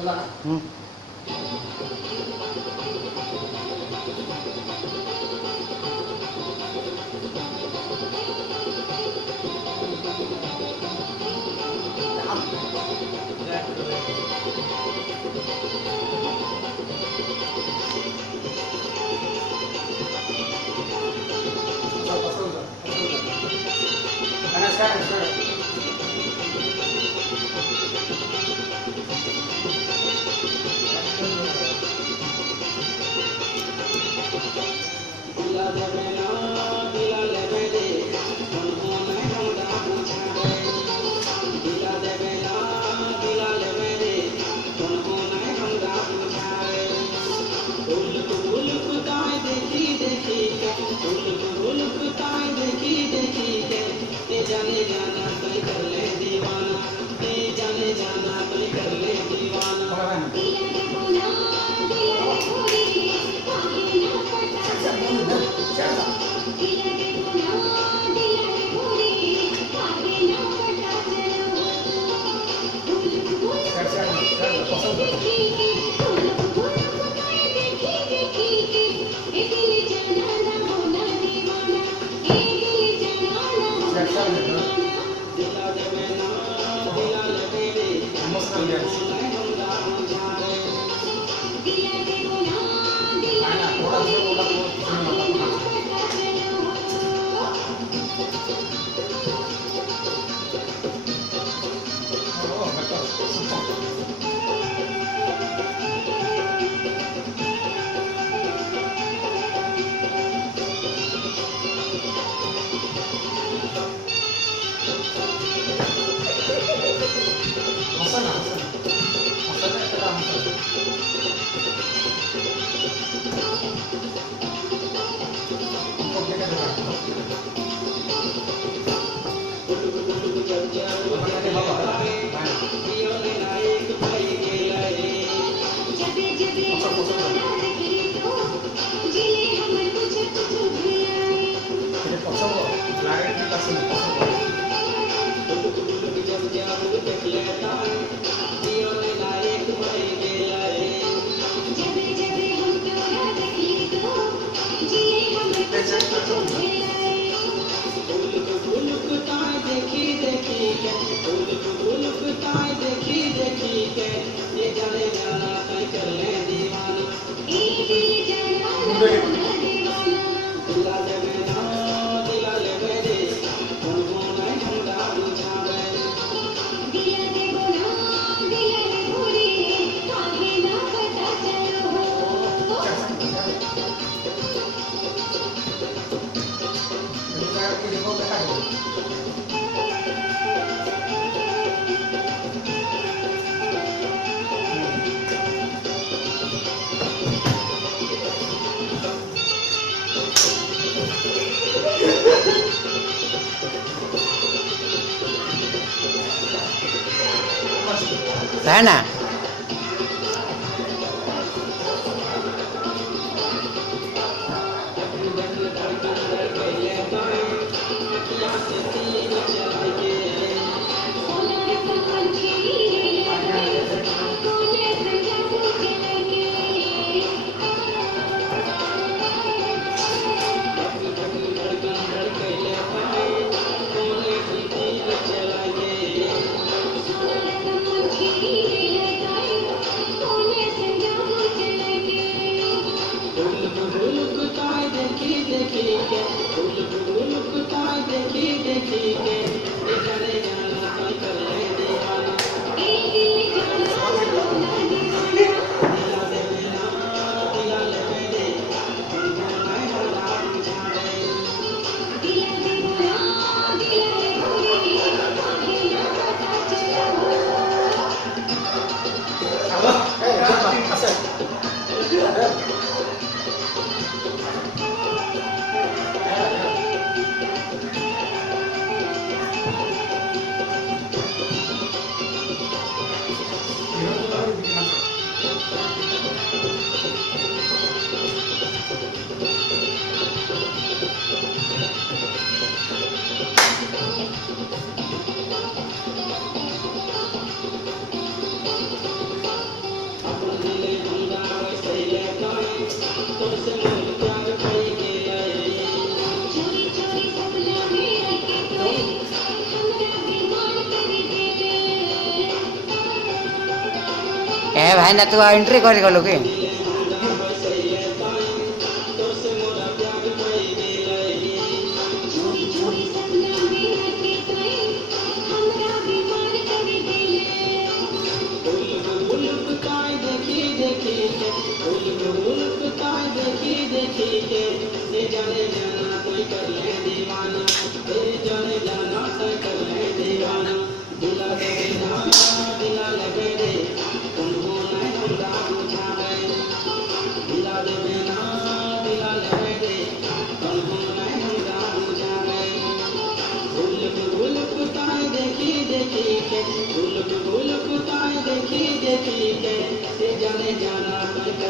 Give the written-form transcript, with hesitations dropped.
हम्म। है ना। तुमसे मोर प्यार पाई गया चोरी चोरी सपना मेरा के तोई हमरा बीमार कर देले ए भाई ना तू एंट्री कर गलो के चोरी चोरी सपना मेरा के तोई हमरा बीमार कर देले उल्लू पुताई देखी देखी के उल्लू पुताई देखी देखी के ये जाने जाना कोई कर ले दीवाना ये जाने जाना कोई कर ले दीवाना दिला दे ना दिला लगे रे तुमको नहीं हमरा बुझावे दिला दे ना दिला लगे रे तुमको नहीं हमरा बुझावे उल्लू पुताई देखी देखी के उल्लू पुताई देखी देखी के ये जाने जाना कोई